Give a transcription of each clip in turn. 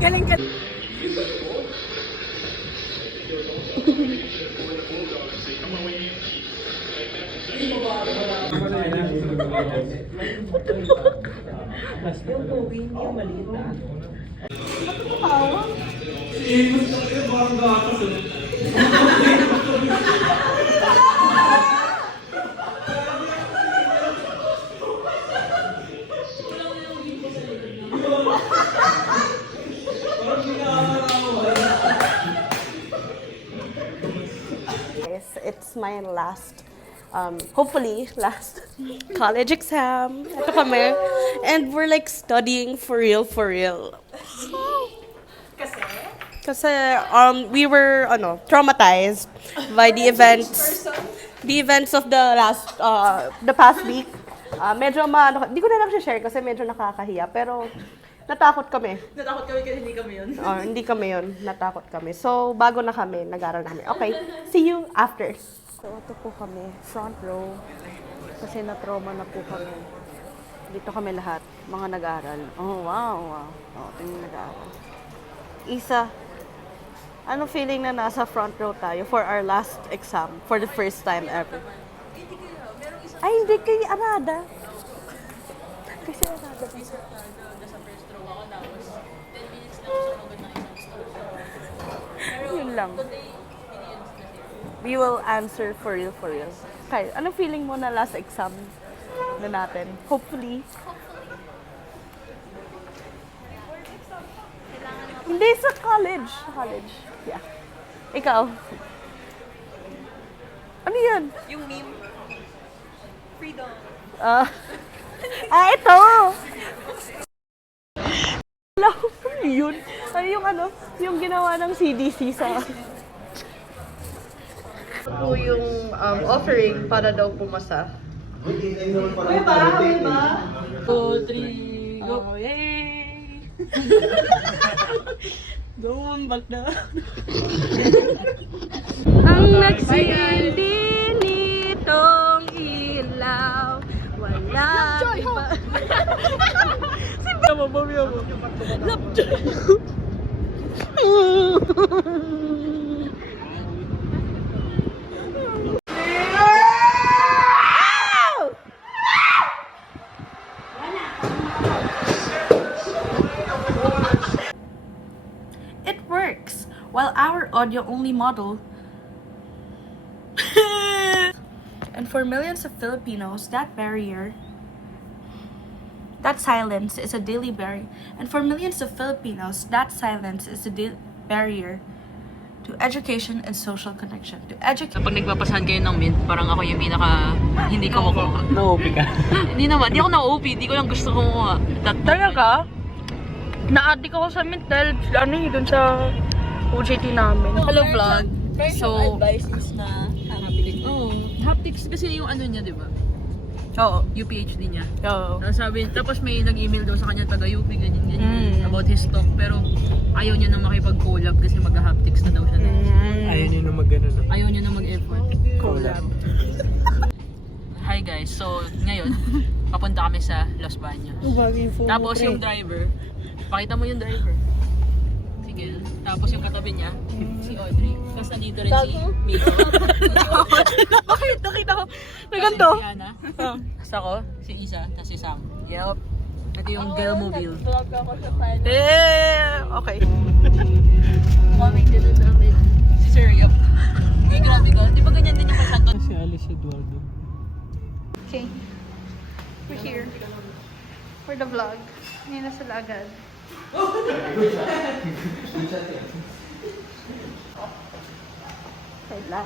Galing ka. Yung movie, hindi yung maliit na. Bakit tumawa? It's my last, hopefully last college exam. Ito kami. And we're like studying for real, for real. Kasi we were traumatized by the events of the past week. Medyo hindi ko na lang share kasi medyo nakakahiya, pero natakot kami. Natakot kami kasi hindi kami yun. Hindi kami yun. Natakot kami. So, bago na kami, nag-aaral na kami. Okay, see you after. So, ito po kami, front row. Kasi na-trauma na po kami. Dito kami lahat, mga nag-aaral. Oh, wow. Oh, ito yung nag-aaral. Isa, anong feeling na nasa front row tayo for our last exam, for the first time ever? Ay, hindi kay Arada. Kasi Arada. Yun lang. We will answer for real, for real. Kaya, anong feeling mo na last exam na natin? Hopefully. Hindi, sa college. Sa college. Yeah. Ikaw? Ano yan? Yung meme. Freedom. Ito! Alam ko yun. Yung ginawa ng CDC sa... Ito yung offering para daw pumasa. May ba? 2, 3, go! Yay! Go, back na. Ang nagsindi nitong ilaw, wala iba. Simba mo, bamiya mo. Lapjoy! It works! While our audio-only model and for millions of Filipinos, that silence is a daily barrier. And for millions of Filipinos, that silence is a barrier to education and social connection. Kapag nagpapasahan kayo ng mint, parang ako yung pinaka hindi ko makuha. Na-OP ka? Hindi naman, di ako na-OP, di ko lang gusto kumuha. Talaga? Na-addict ako sa mint dahil dun sa OJT namin. Hello vlog. So, advice is na haptics. Haptics kasi yung ano niya, di ba? Oo. Yung PhD niya. Oo. Tapos may nag-email daw sa kanya taga-UP, ganyan, about his talk. Pero ayaw niya na makipag-collab kasi mag-haptics na daw siya. Ayaw niyo na mag-ano na. Ayaw niya na mag-effort. Collab. Hi guys, so ngayon, papunta kami sa Los Baños. Tapos yung driver, pakita mo yung driver. Sige. Tapos yung katabi niya, si Audrey. Tapos nandito rin si Miko. Nakita ko. May ganito. Si Diana. Tapos ako, si Isa, tapos si Sam. Yup. Ito yung girl mobile. Vlog ako sa fan. Okay. Comment din na namin. Si Sir, yup. Ay, grabe ka. Di ba ganyan din yung pasanton? Si Alice Eduardo. Okay. We're here. For the vlog. Ngayon na sila agad. Wala.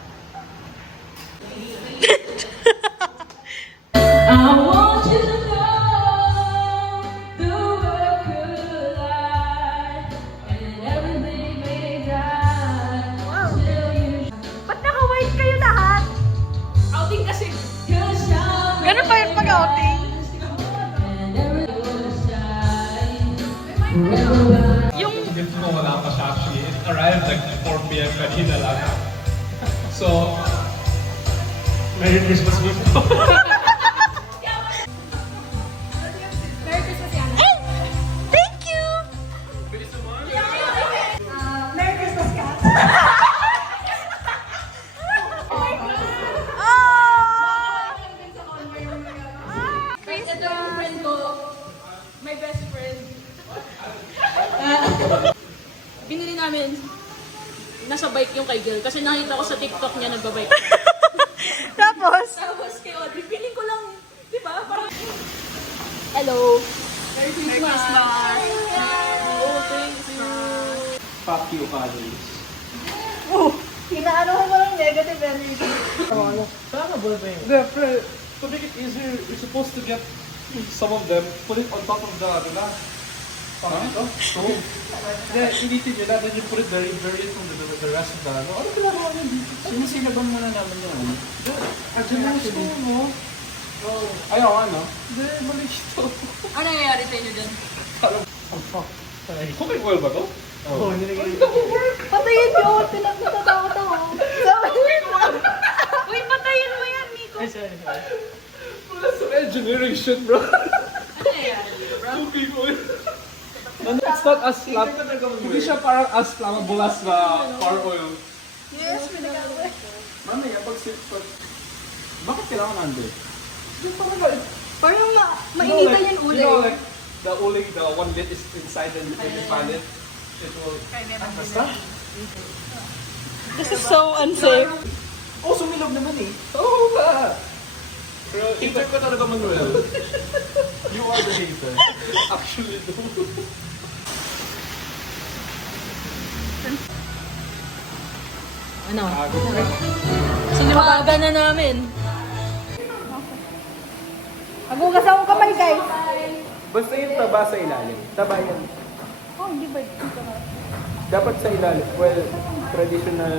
Ba't naka-white kayo lahat? Outing kasi. Ganun pa yung pag-outing? Yung... Dito mo wala pa siya actually. It arrived like 4 p.m. kanina lang. So, Merry Christmas before. Thank you! namin, nasa bike yung kay Gil. Kasi nakita ko sa TikTok niya nagbabike. Tapos, Tapos kay Audrey, feeling ko lang, di ba? Parang, hello. Merry Christmas. Oh, thank you. Fuck you, calories. Inaano mo ng negative energy. Tama ba ba yun? Yeah, pre, to make it easier, you're supposed to get some of them, put it on top of the, stove. Yeah, initin nyo na, then you put it very, very from the rest of the, ano ginagawa nyo dito? Sinisilaban muna namin yan. Andiyan lang yung stove mo. Ayaw, ano? Hindi, mali stove. Ano nangyayari sa inyo dyan? Oh, fuck. Cooking oil ba to? Oo, nilagay ko. Patayin yun! Pinagtatakot ako. Uy, patayin mo yan, Nico. Ay, sorry. Wala some engineering shit, bro. Ano nangyayari, bro? Cooking oil. It's not as hindi siya parang as flammable as car oil. Yes, pinagtatakot. Mamaya, bakit kailangan nandun? Parang mainitan yung You ulo. know, like, the uling, the one lid is inside and you can fan it. It will... Basta? this is so unsafe. Oh, sumilog naman eh. Oo nga! Pero hater ko talaga, Manuel. You are the hater. Actually, no. Ano? Siniwagan na namin. Magugas akong kamay, guys. Basta yung taba sa ilalim. Taba yan. Oh, hindi ba? Dapat sa ilalim. Well, traditional...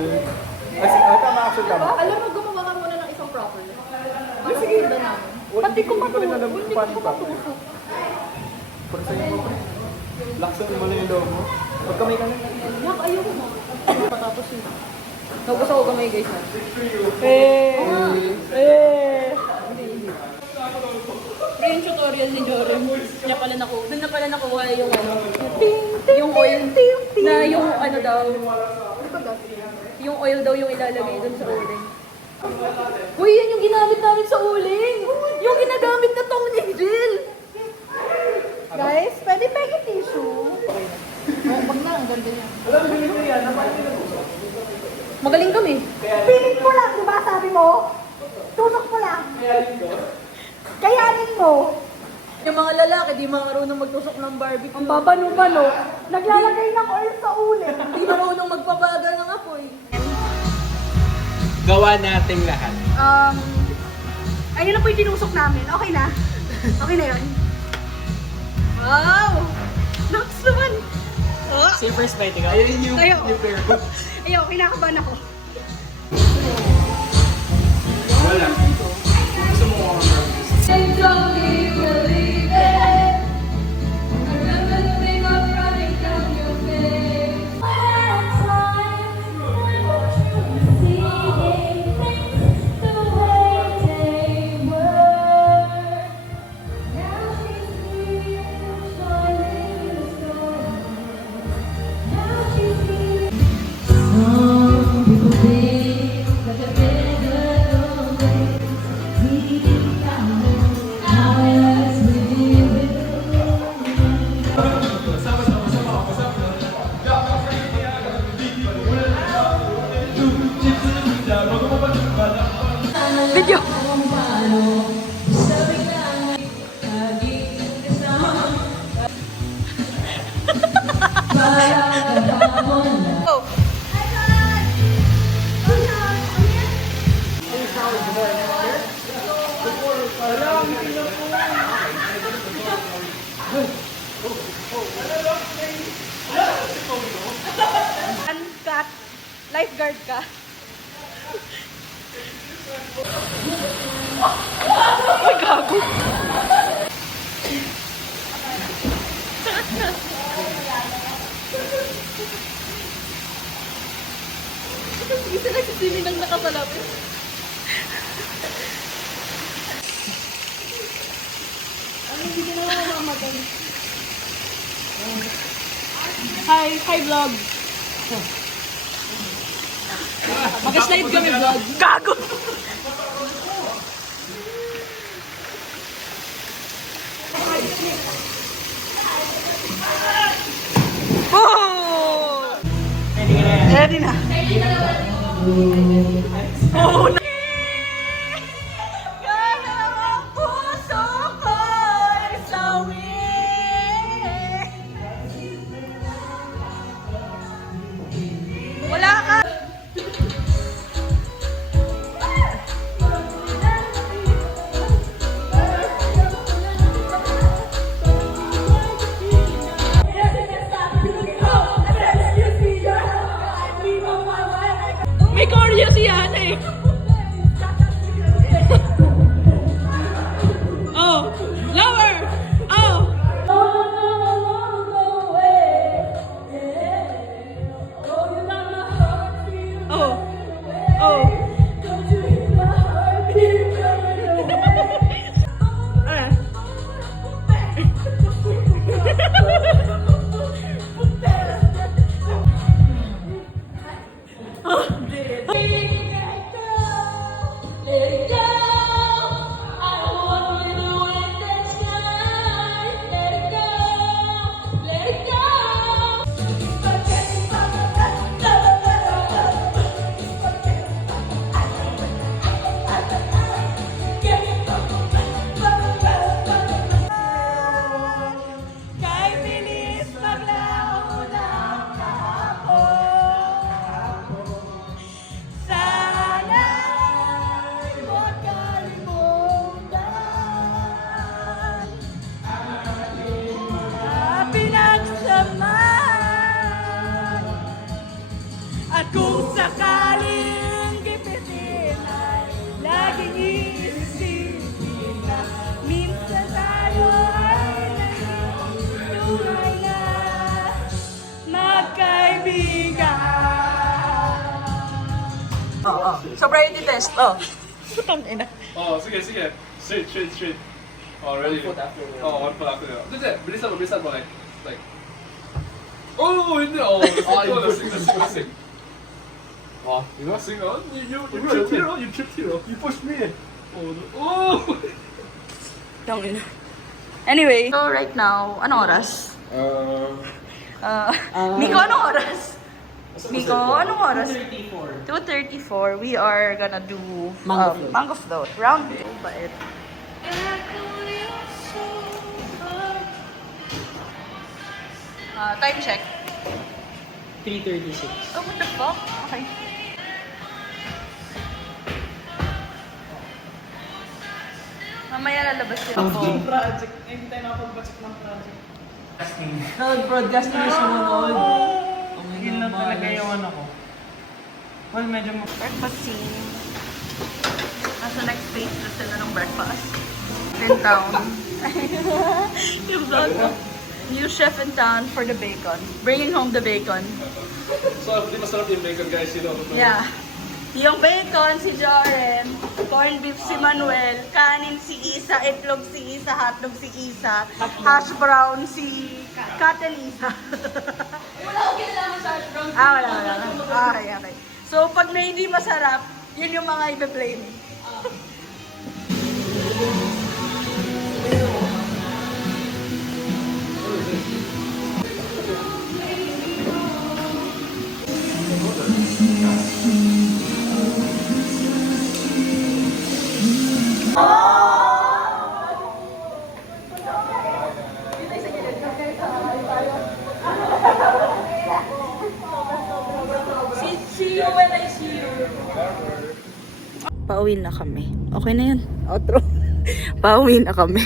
tama actually tama. Alam mo, gumawa ka muna ng isang proper. Sige. Pati ko Hindi ko rin alam Hindi kung paano ko pa. matusok. Pagsayin mo. Laksan mo na yung loob mo. Pagkamay ka na. Yak, ayoko mo. Patapos yun. Naubos ako kamay guys ha. Yung tutorial ni Jorem, doon na pala nakuha yung ano, yung oil, na yung ano daw, yung oil daw yung ilalagay dun sa uling. Uy, yan yung ginamit namin sa uling! Yung ginagamit na tong ni Jill! Guys, pwede pegi tissue. Wag na, ang ganda niya. Magaling kami. Pilit mo lang, di ba sabi mo? Tusok mo lang. Kayanin mo. Yung mga lalaki, di marunong magtusok ng barbecue. Ang babano-bano. Naglalagay ng oil sa ulit. Di marunong magpabagal ng apoy. Gawa nating lahat. Ayun na po yung tinusok namin. Okay na. Okay na yun. Wow! Next naman. Oh. Say first bite ka. Ayun yung Tayo. pair ko. Ayaw, kinakabahan ako. Wala. Gusto mo ako Video. Cut. Lifeguard ka. Ay, gago. Isa na si Simi nang nakapalapit. Hi vlog. Mag-slide kami vlog. Gago. Oh! Ready na. Oh, na. Kaya ang puso ko'y sawi. Wala ka. May choreo si Yana eh. Oh, lower. Oh. Oh. Oh. Kay bilis maglaho ng kahapon. Sana'y huwag kalimutan ang pinagsamahan. At kung sakaling gipitin ay laging iisipin na minsan tayo ay naging tunay na magkaibigan. Sobriety test, oh. Putang ina. Oh, sige, sige. Straight, straight, straight. Oh, ready? 1 foot after. Oh, 1 foot after. Hindi, bilisan mo, like. Oh, hindi. Oh, lasing. Oh, you lasing, oh. You tripped here, oh. You tripped here, oh. You pushed me. Oh, no. Oh! Putang ina. Anyway, so right now, anong oras? Miko, anong oras? Miko, anong oras? 2:34. We are gonna do mango float. Round 2. Bait. Time check. 3:36. Oh, what the fuck? Okay. Mamaya lalabas yun ako. Project. Hindi tayo nakapag-project ng project. Nag-broadcast na yung sumunod. Yun lang talaga yung ano ko. Well, medyo Breakfast scene. Nasa next page na sila ng breakfast. In town. Yung vlog ko. New chef in town for the bacon. Bringing home the bacon. So, di masarap yung bacon, guys. Yeah. Yung bacon, si Joren. Corned beef, si Manuel. Kanin, si Isa. Itlog, si Isa. Hotdog, si Isa. Hash brown, si Kat and Isa. Wala ko kinalaman sa hash brown. Wala. Okay. So, pag na hindi masarap, yun yung mga ibe-blame. See you when I see you. Pauwi na kami. Okay na yan. Outro. Pauwi na kami.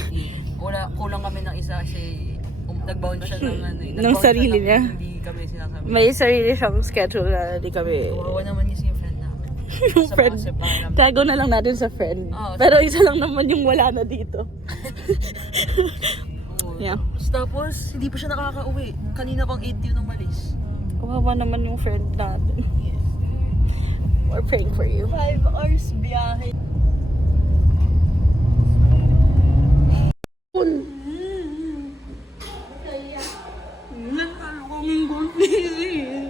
Kulang kami ng isa kasi nag-bound siya ng ano eh. Ng Nag-bound sarili siya niya. ng Hindi kami sinasabi. May sarili siyang schedule na di kami. Kawawa naman kasi yung friend namin. Yung Sa friend. mga separan. Tago na lang natin sa friend. Oo. Pero isa lang naman yung wala na dito. Oo. Yeah. Tapos, hindi pa siya nakaka-uwi. Kanina pang 8 yun umalis. Kawawa naman yung friend natin. We're praying for you. 5 hours biyahe.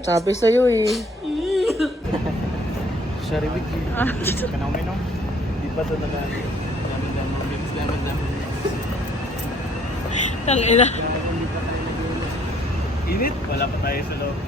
Sabi sa'yo eh. Sorry, Vicky. Kanang uminom. Di pa ito Daman. Tangina. Init? Wala pa tayo sa loob.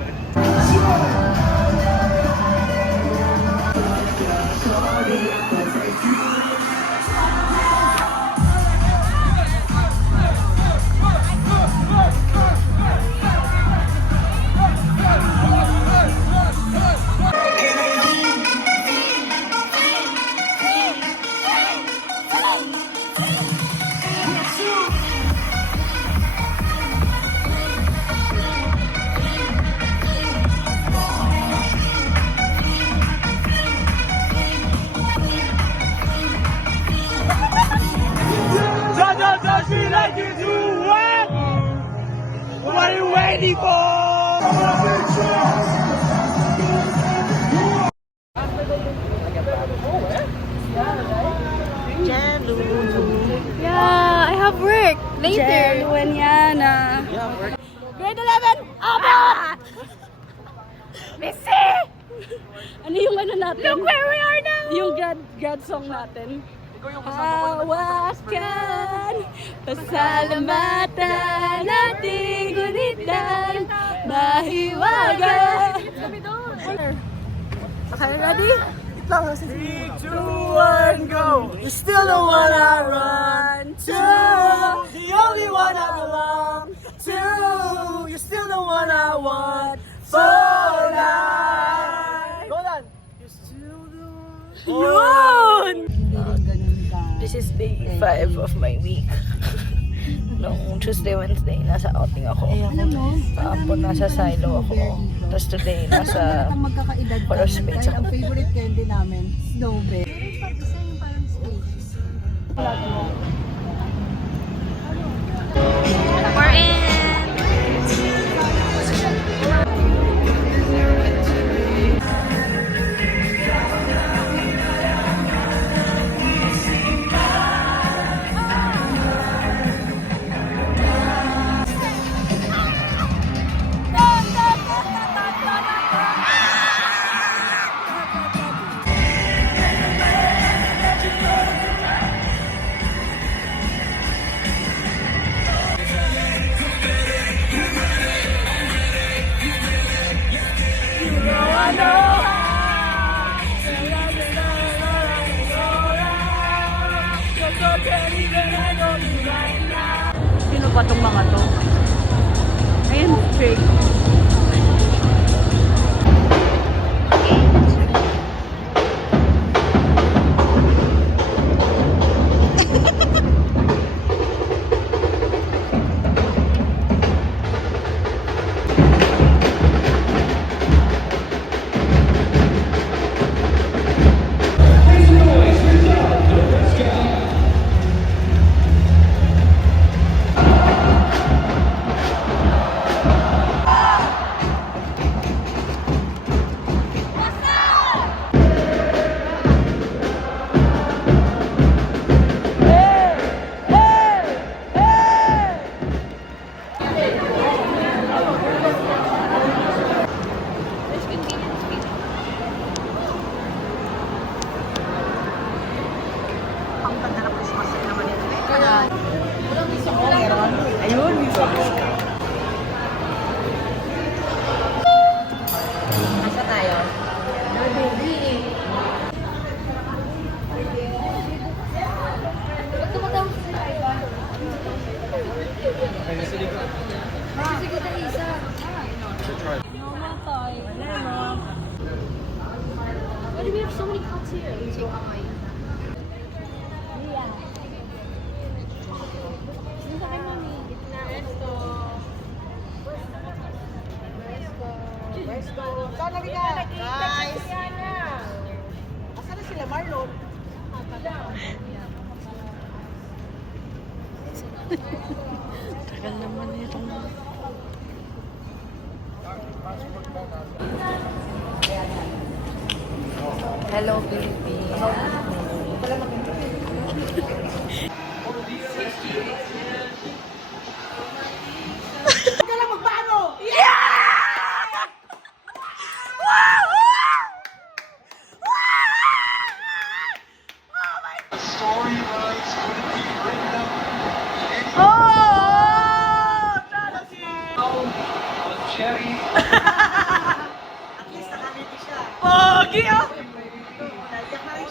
Yeah, I have work later. Jello and Yana. Grade 11, abot! Missy! Ano yung ano natin? Look where we are now! Yung grad song natin. Hawakan, pasalamatan nating gunitan, mahiwaga. Okay, ready? 3, 2, 1, go! You're still the one I run to, the only one I belong to. You're still the one I want for life. Go on! You're still the one. This is day 5 of my week. Noong Tuesday, Wednesday, nasa outing ako. Kahapon nasa silo ako. Tapos today, nasa color space ako. Ang favorite candy namin, Snowbell. We're in! Sino ba itong mga to? Ayun, straight. Why do we have so many cuts here? Saan na guys? Asan na sila, Marlon? Tagal naman itong... Hello, Philippines. Cherry. At least nakangiti siya. Pogi, oh! Naiyak na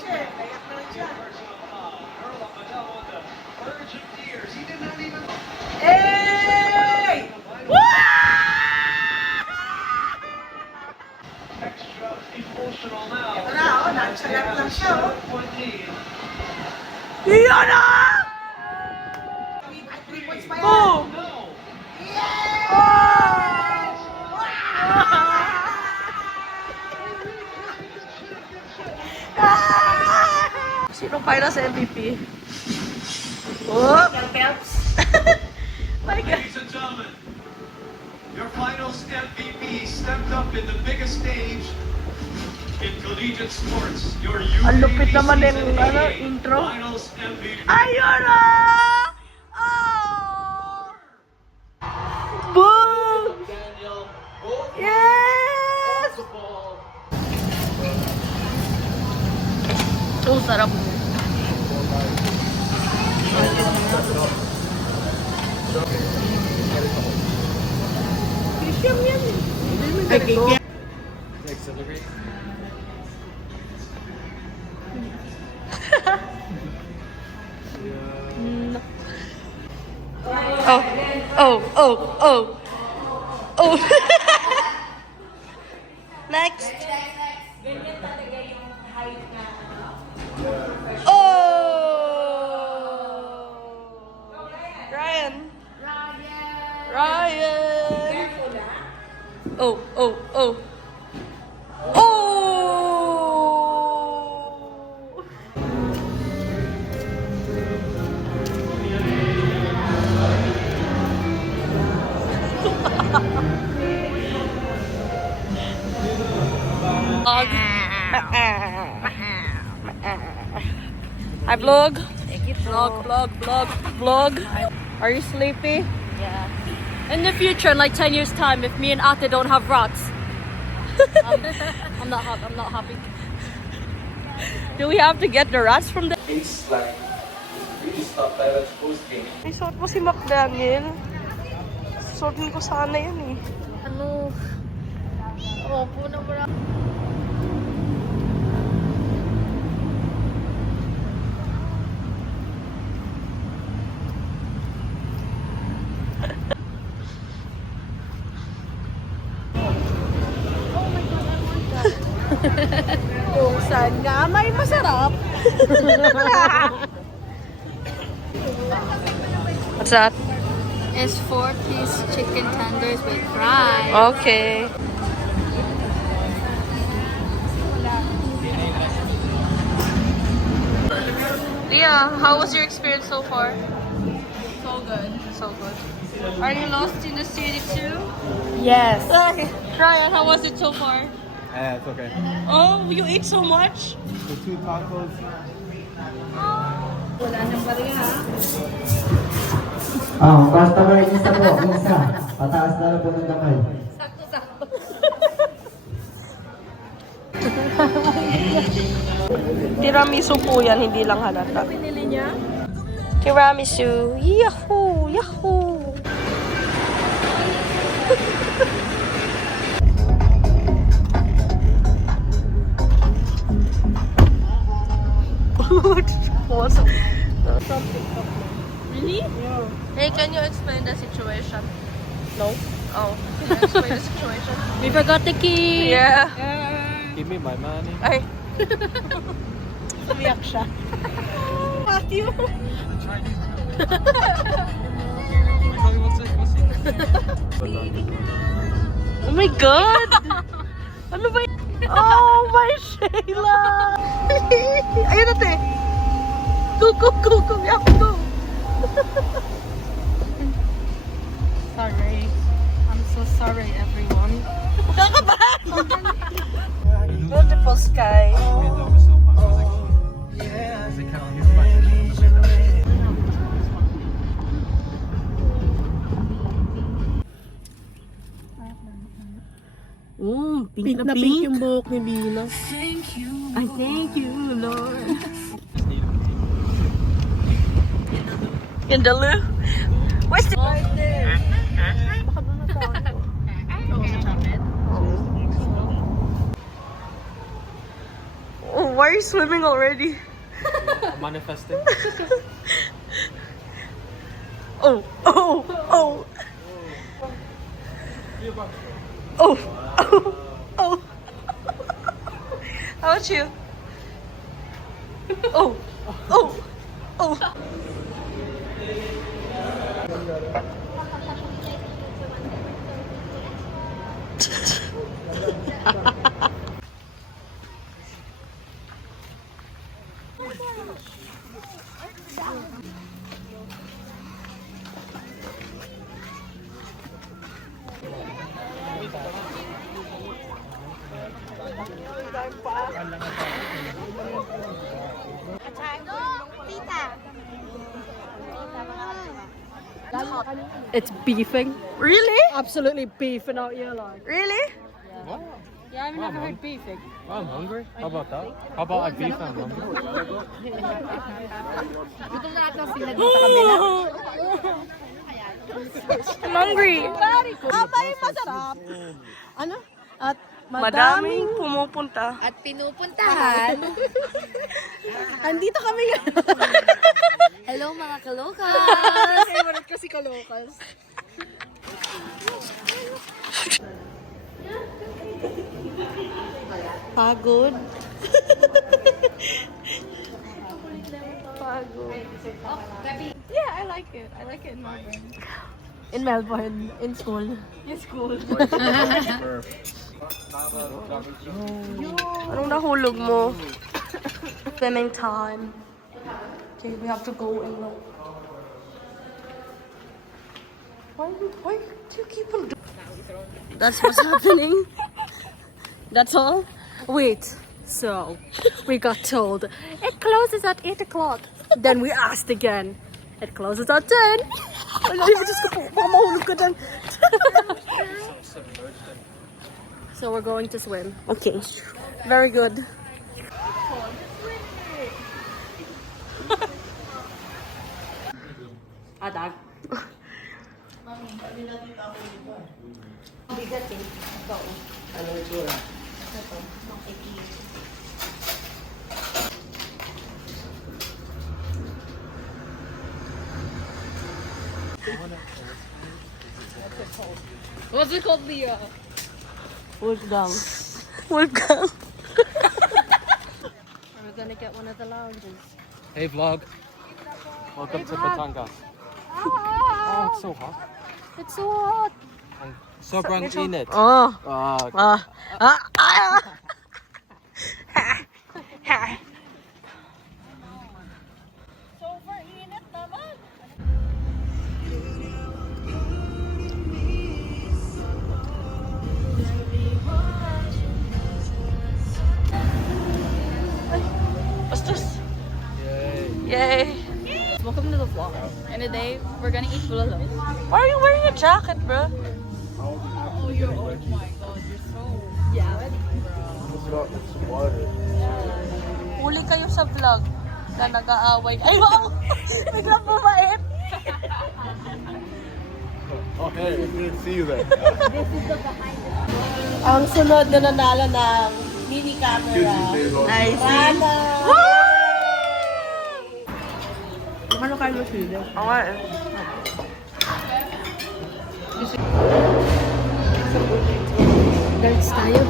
finals MVP. Oh! My God. Ladies and gentlemen, your finals MVP stepped up in the biggest stage in collegiate sports. Your Ang lupit UAB naman season ng, ano, 88 intro. Finals MVP. Ayun na! Oh! Boom! Yes! Oh, sarap. Christian yan eh. Hindi mo Oh. Next. Oh. Ryan. Oh. Oh. Hi vlog. Vlog. Are you sleepy? Yeah. In the future, in like 10 years time, if me and Ate don't have rats, I'm not happy. do we have to get the rats from the... It's like really stuff that post game. May suot mo si McDaniel. Suotin ko sana yan eh. Ano? Opo na bra. Kung saan nga may masarap. What's that? It's 4-piece chicken tenders with fries. Okay. Leah, how was your experience so far? So good. So good. Are you lost in the city too? Yes. Ryan, how was it so far? It's okay. Oh, you ate so much? The 2 tacos. Customer isa po, isa. Pataas na lang po ng kamay. Tiramisu po yan, hindi lang halata. Pinili niya? Tiramisu. Yahoo! Yahoo! What's something? Really? Yeah. Hey, can you explain the situation? No. Oh, can you explain the situation? We forgot the key. Yeah. Give me my money. Ay. Umiyak siya. Matthew. Oh my God! Ano ba y- Oh my Shayla! Ayun natin! Go! We have to go! Sorry. I'm so sorry, everyone. Kakabahan! Beautiful sky. Pink na pink yung buhok ni Bina. I thank you, Lord. In the loo? Where's the... Right there. Baka doon na tayo. Oh, why are you swimming already? Manifesting. Oh. How about you? Oh. It's beefing. Really? Absolutely beefing out here, like. Really? Yeah, I've never heard beefing. I'm hungry. How about that? How about I beef and hungry? I'm hungry. May masarap. Ano? At Madaming pumupunta. At pinupuntahan. andito kami ngayon. Hello mga kalokas! Favorite ko si Kalocals. Pagod. Pagod. Yeah, I like it. I like it in Melbourne. In Melbourne, in school. In school. Anong nahulog mo? Swimming time. Okay, we have to go and look. Why do you keep on doing? That's what's happening. That's all? Wait. So, we got told it closes at 8 o'clock. Then we asked again. It closes at 10. So we're going to swim. Okay, very good. Adag. What's it called, Leah? Wolfgang. Wolfgang. We're gonna get one of the lounges. Hey vlog. Welcome to Batangas. Oh, it's so hot. It's so hot. Sobrang init. Oh. What's this? Yay. Welcome to the vlog. And today, we're gonna eat bulalo. Why are you wearing a jacket, bro? Huli kayo sa vlog na nag-aaway. Ay, wow! Biglang bumait. Okay, see you then. Ang sunod na nanalo ng mini camera. Nice. Rana! Ano kayo mo sila? Oo eh. Darts tayo.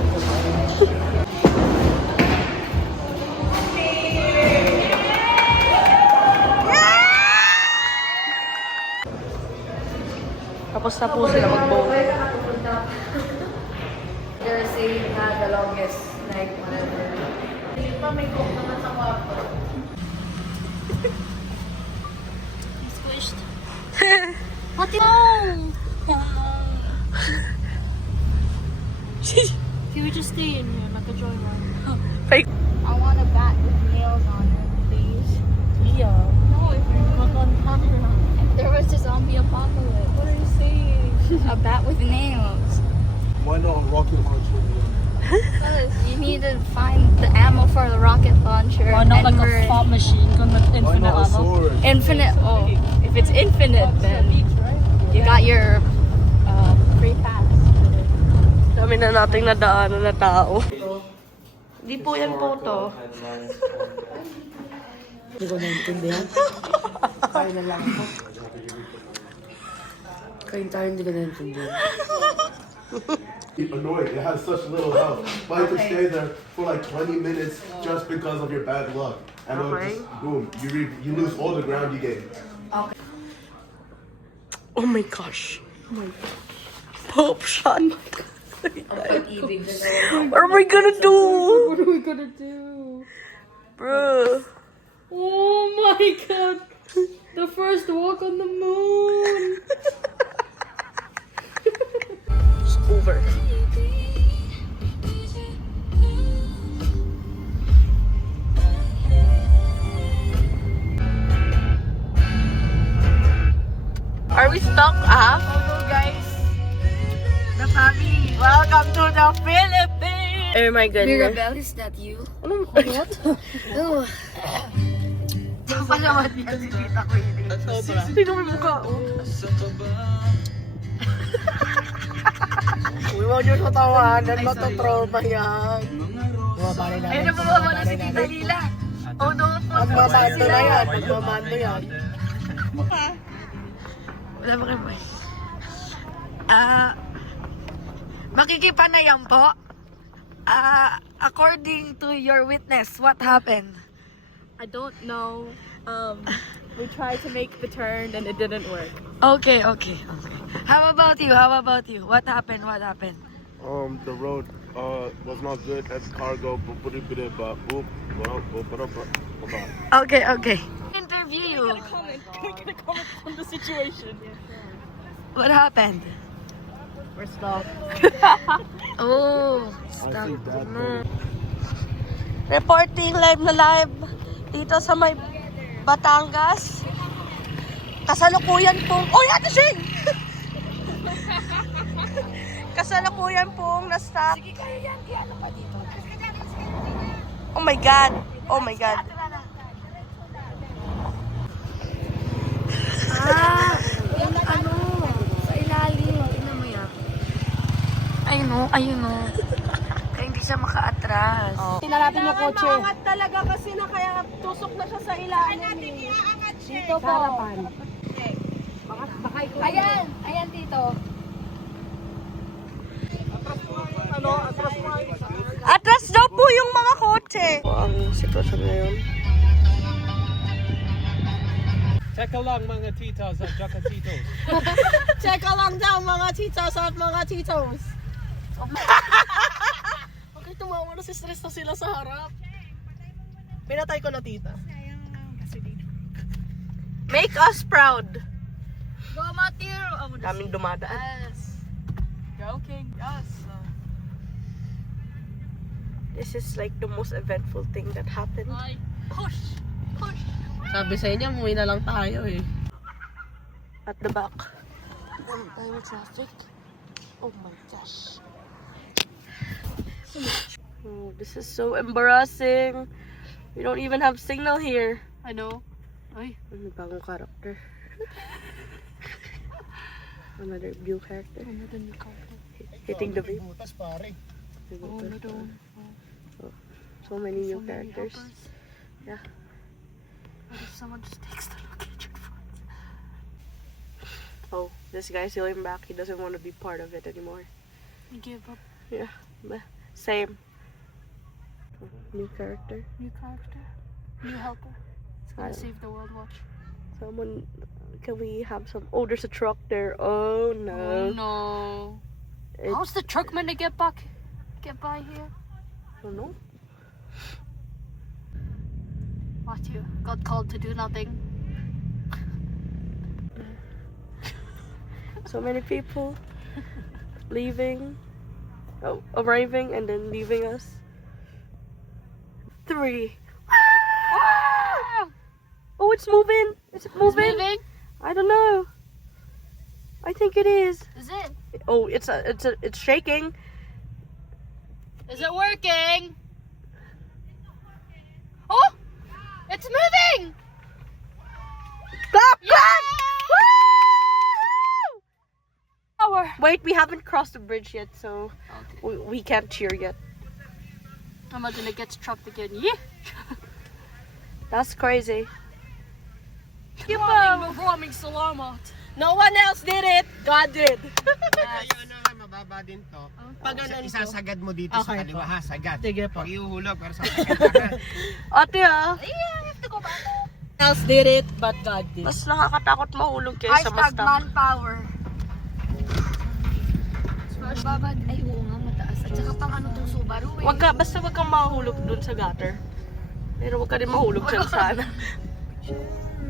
Tapos na po sila mag-bowling. They're saying na the longest, like, whatever. Hindi pa may cook naman sa kwarto. Squished. What the? Can we just stay in here, like a joy one? Fake. I want a bat with nails on it, please. Yeah. No, if we look on camera. If there was a zombie apocalypse. What are you saying? A bat with nails. Why not rocket launcher? Because you need to find the ammo for the rocket launcher. Why not and like we're- a thought machine gun with Why infinite not a ammo? sword? Infinite. Oh, if it's infinite, then you got your free pass. Dami na nating nadaanan na tao. Di po yan photo. Hindi ko naintindihan. Kaya na lang po. Kaya tayo hindi ko naintindihan. Annoying. It has such little health. But you could stay there for like 20 minutes just because of your bad luck. And it'll just boom. You lose all the ground you gain. Oh my gosh. Oh my gosh. Pope shot. What are we gonna do? What are we gonna do? Bro. Oh my god! The first walk on the moon! It's over. Welcome to the Philippines! Oh my goodness. Mirabelle, is that you? What? Ew. Palawan dito si tita ko hindi. Tingnan mo yung mukha, oh. Uy, huwag niyo sa tawanan. Matatrauma yan. Ayun na bumaba na si Tita Lila. Oh no. Magmamando na yan. Magmamando yan. Wala ba kayo boy? Makikipanayam po. According to your witness, what happened? I don't know. We tried to make the turn and it didn't work. Okay. How about you? What happened? The road was not good. Had cargo, Okay. Interview you. Can I get a comment on the situation? What happened? We're stuck. Oh, Reporting live na live dito sa may Batangas. Kasalukuyan pong... Oh, Ate Shing! Kasalukuyan pong na-stop. sige kayo yan. Ano pa dito? Oh my God. Oh my God. Yung ano, sa ilalim. Tingnan mo yan. Ayun o. Kaya hindi siya maka-atras. Tinarapin yung kotse. Maangat talaga kasi na kaya tusok na siya sa ilalim. Dito po. Ayan dito. Atras daw po yung mga kotse. Ang sitwasyon ngayon. Teka lang mga titos at jakatitos. Checka lang daw mga titos at mga titos. Okay, tumawa na si stress na sila sa harap. Pinatay ko na tita. Make us proud. Go, Matthew! Daming dumadaan. Yes. Go King, yes. This is like the most eventful thing that happened. Push! Sabi sa inyo, umuwi na lang tayo eh. At the back. Tayo traffic. Oh my gosh. Oh, this is so embarrassing. We don't even have signal here. I know. Ay. Ano bagong character? Another new character. Another new character. Hitting the vape. Oh, no, don't. So many new characters. Yeah. What if someone just takes the location phones? Oh, this guy's going back. He doesn't want to be part of it anymore. You give up. Yeah. Same. New character. New character. New helper. Gonna save the world, watch. Someone, can we have some? Oh, there's a truck there. Oh no. Oh no. It's- How's the truck gonna get by here? I don't know. Matthew got called to do nothing. So many people leaving, arriving, and then leaving us. 3. Ah! Oh, it's moving. Is it moving? Moving? I don't know. I think it is. Is it? Oh, it's shaking. Is it working? Oh! It's moving! Clap! Clap! Woo! Power. Wait, we haven't crossed the bridge yet, so we can't cheer yet. Imagine it gets trapped again. Yeah! That's crazy. Maraming salamat. No one else did it. God did. Mababa din to. Pag ganun po. Isasagad mo dito sa kaliwa ha, sagad. Sige po. Pag iuhulog, pero sa sagad. Ate ah. Else did it, but God did. Mas nakakatakot mahulog kaysa Hashtag basta. manpower. Babad. Ay, oo nga, mataas. At saka pang ano tong Subaru eh. Basta wag kang mahulog dun sa gutter. Pero wag ka din mahulog dyan sana.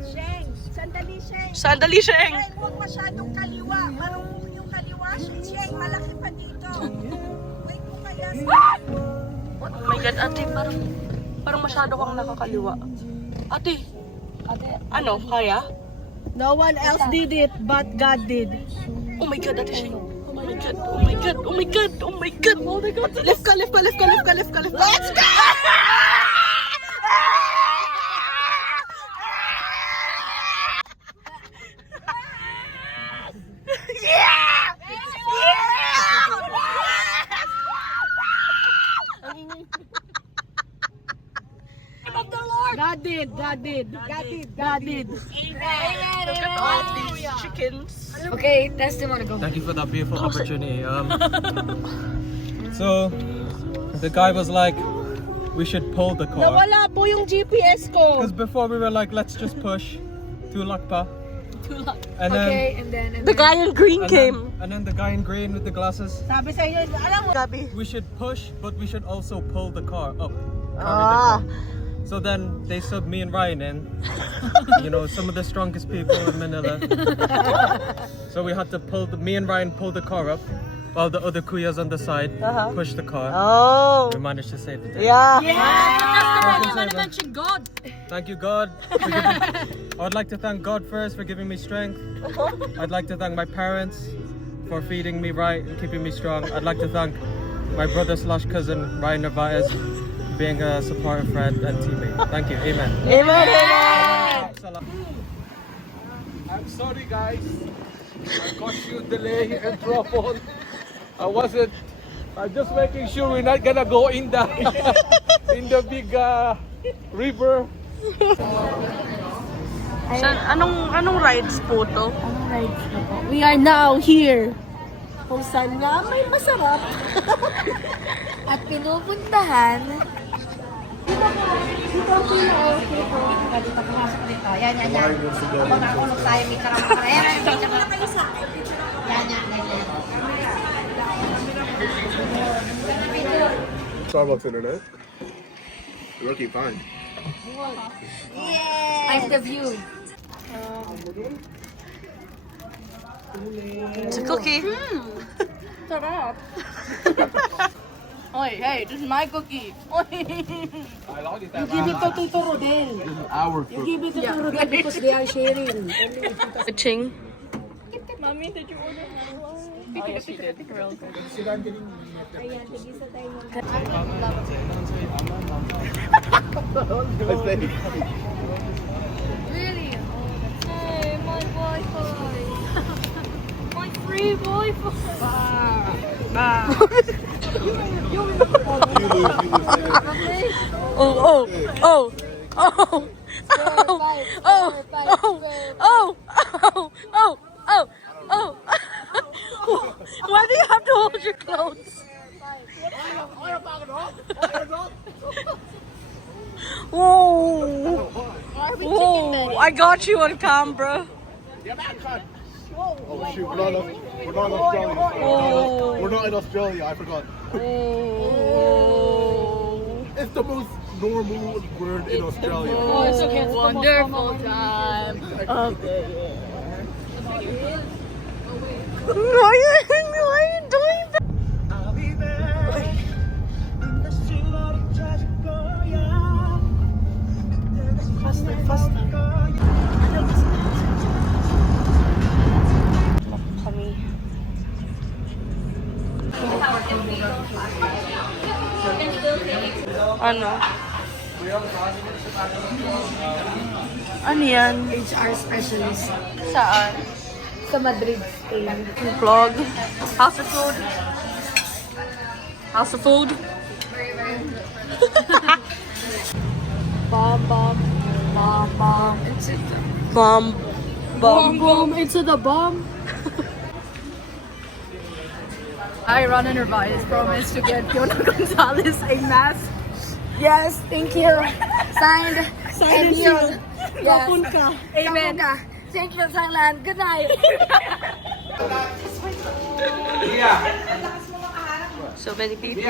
Sheng, sandali Sheng. Sandali, Sheng. Sheng, huwag masyadong kaliwa. Marunong yung kaliwa. Sheng, malaki pa dito. Wait mo kaya. Oh my God, ate, parang masyado kang nakakaliwa. Ate, ano, kaya? No one else did it, but God did. Oh my God, ate Sheng. Oh my God. god, oh my god, oh my god, oh my god. Oh my god. Left ka, left ka, left ka, left ka, left ka, left ka. Let's go! God did. God did. God did. God did. Look at all these chickens. Okay, testimony, go. Thank you for that beautiful opportunity. So, the guy was like, we should pull the car. Nawala po yung GPS ko. Because before we were like, let's just push. Tulak pa. And then, Okay, and then The guy in green and came. then, and then the guy in green with the glasses. Sabi sa inyo, alam mo, Gabi. We should push, but we should also pull the car up. Carry Ah. the car. So then they subbed me and Ryan in. You know, some of the strongest people in Manila. So we had to me and Ryan pulled the car up while the other kuyas on the side pushed the car. Oh. We managed to save the day. Yeah. mention God. Thank you, God. I would like to thank God first for giving me strength. I'd like to thank my parents for feeding me right and keeping me strong. I'd like to thank my brother/cousin Ryan Narvaez for being a supportive friend and teammate. Thank you. Amen. Amen. Amen. I'm sorry, guys. I got you delay and trouble. I'm just making sure we're not gonna go in the big river. Anong rides po to? We are now here. Kung saan nga may masarap. At pinupuntahan. Dito ang pinaka-okay ko. Dito pumasok dito. Yan. Magkakulog tayo, may karama. Yan, kayo sa akin. Yan. Starbucks internet. Working fine. I'm the view. It's a cookie. Sarap. Oy, hey, this is my cookie. You give it to Tito Rodel. Our You give it to Tito Rodel because they are sharing. Ching. Mommy, did you order real good? Really? Hey, my Wi-Fi. My free Wi-Fi. Why do you have to hold your clothes? Whoa. Whoa. I got you on camera. Oh shoot, we're not in Australia. We're not in Australia, I forgot. It's the most normal word in Australia. Oh, it's okay. It's Wonderful time. Why are you doing that? Faster. Kami. Ano? Ano yan? HR specialist Saan? sa Madrid, Spain. Vlog. House of food. House of food. Bomb. Bomb. Bomb into the bomb. I, Rana Narvaez, promise to get Fiona Gonzalez a mask. Yes, thank you. Signed, Signed and sealed. Yes. Kapun ka. Amen. Thank you, Thailand. Good night. So many people.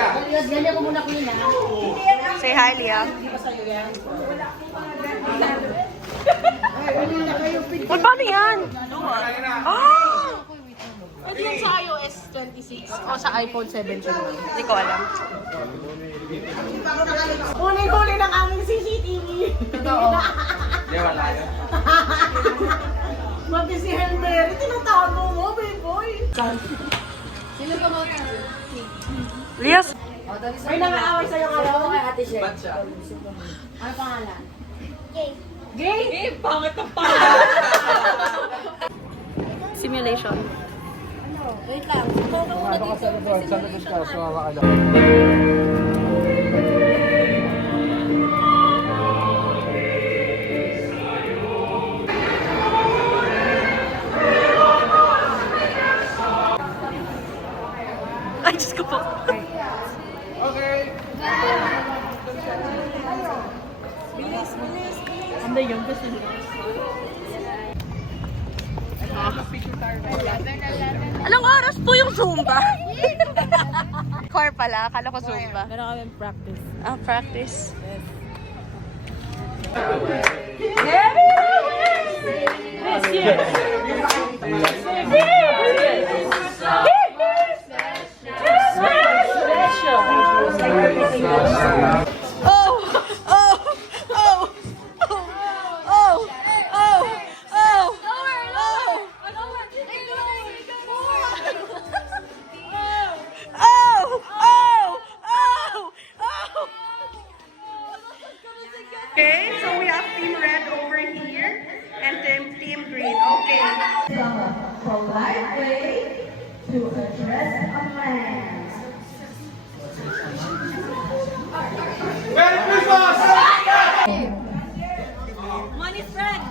Say hi, Leah. Paano yan? Ah! Ito yung sa iOS 26 o sa iPhone 17. Hindi ko alam. Huli-huli ng aming CCTV. Totoo. Mati si Henry, tinatago mo, boy. Yes. May nangaaway sa'yo nga daw kay Ate Sher. Ano pangalan? Gay. Pangit ang Simulation. Wait lang. Ay, Diyos ko po. Ano yun? Gusto niyo? Anong oras po yung Zumba? Core pala, akala ko Zumba. Meron kami practice. Ah, practice. Okay, so we have Team Red over here and Team Green. Okay. Polite way to address a man. Merry Christmas! Money friend.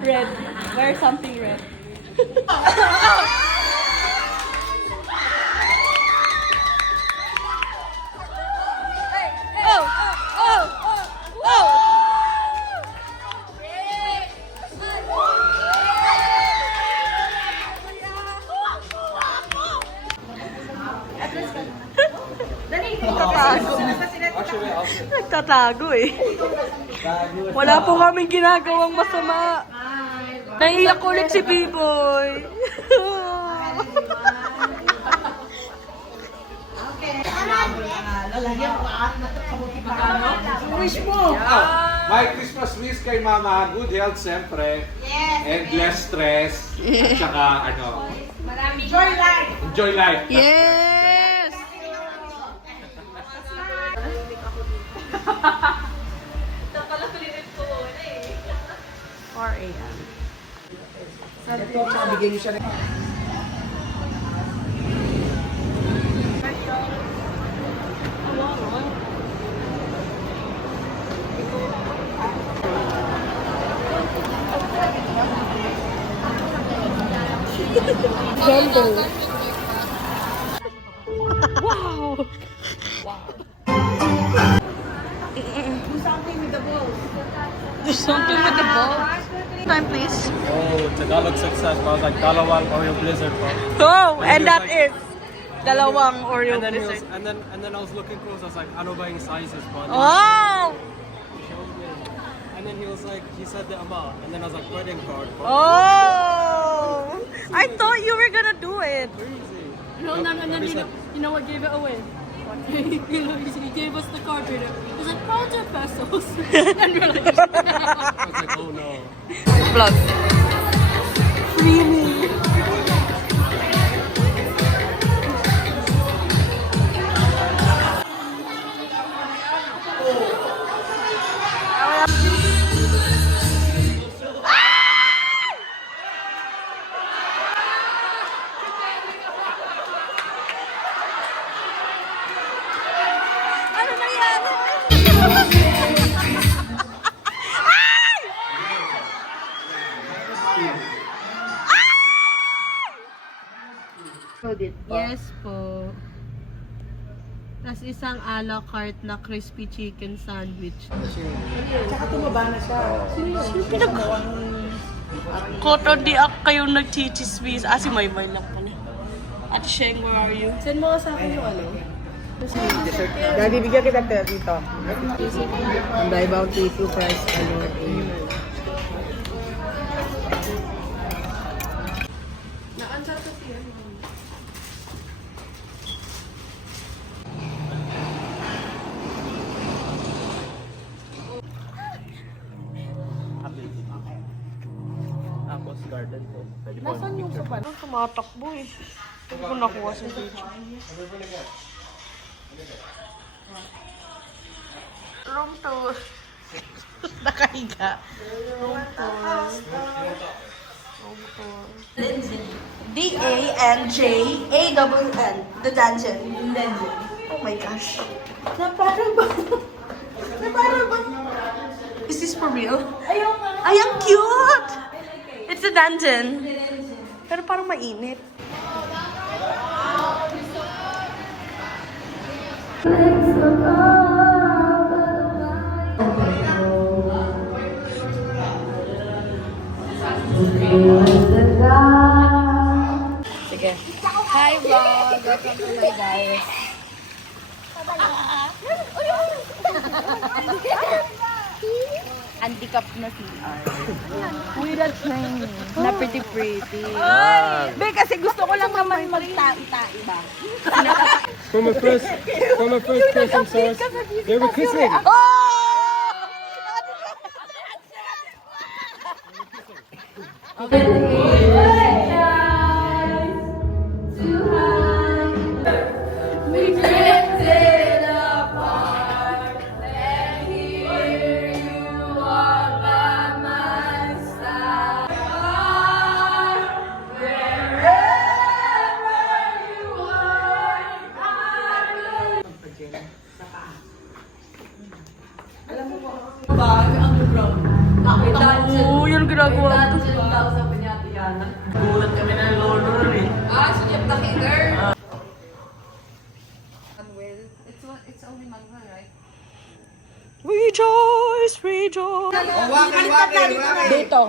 Red. Wear something red. Nagtatago eh. Wala po kaming ginagawang masama. Naiiyak ulit si B-Boy. My Christmas wish kay Mama, good health siyempre. And less stress. At saka ano, Enjoy life. enjoy life. Yes! 4 a.m. Jumbo. Wow! Do something with the balls. Time, please. Oh, Tagalog success. I was like, dalawang Oreo Blizzard po. Oh, and that is dalawang Oreo And then, he was, blizzard. and then I was looking close. I was like, ano ba yung sizes po? And Oh! he showed me. And then he was like, he said the amount. And then I was like, wedding card po. Oh! I thought you were gonna do it. Crazy. No, you know what gave it away? He gave us the card reader. It was like 100 pesos. And we're like, I was like, oh no. vlog. Really? Ano nangyari? Yes po. Tapos isang a la carte na crispy chicken sandwich. Koto di ako kayong nagchichismis. Si Maymay lang pala. Ate Sheng, where are you? Send mo sa akin yung ano. Daddy, bigyan kita dito. Ang dahil tissue price, ano, Tapos garden po. Pwede po. Nasaan yung sopa? Ang tumatakbo eh. Hindi ko nakuha sa video. Room tour. Nakahiga. Room tour. Room tour. D-A-N-J-A-W-N. The dungeon. Dungeon. Oh my gosh. Na parang ba? Na parang ba? Is this for real? Ay, ang cute! It's a dungeon. Pero parang mainit. Sige. Hi vlog! Welcome to my guys. Anti-cup na CR. With a train. Na pretty. Be, kasi gusto ko lang naman magtai-tai ba? From a first person source, they were kissing. Oo, yun ginagawa ko. Rejoice, rejoice. Dito.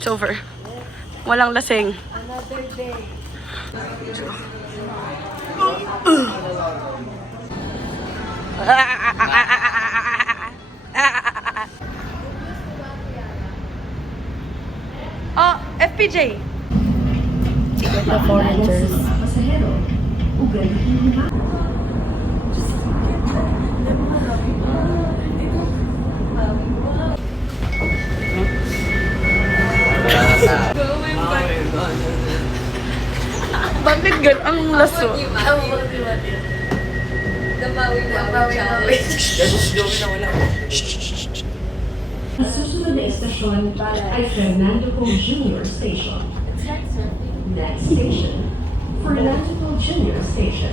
It's over. Walang lasing. Oh, FPJ. The foreigners. Bakit gan ang laso? Ang susunod na estasyon ay Fernando Poe Jr. Station. Next station, Fernando Poe Jr. Station.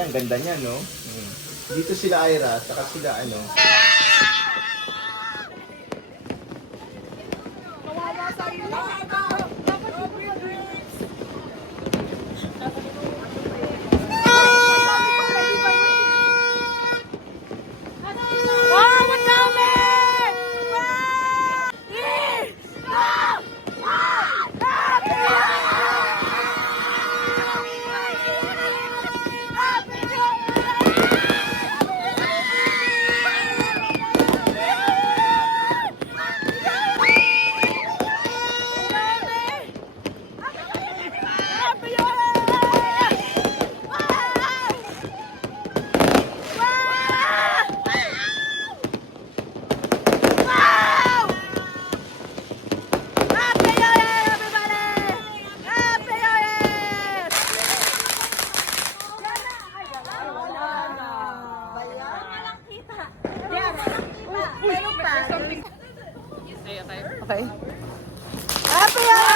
Ang ganda niya, no? Dito sila Ira, saka sila ano. Wow, ang dami! Okay. Happy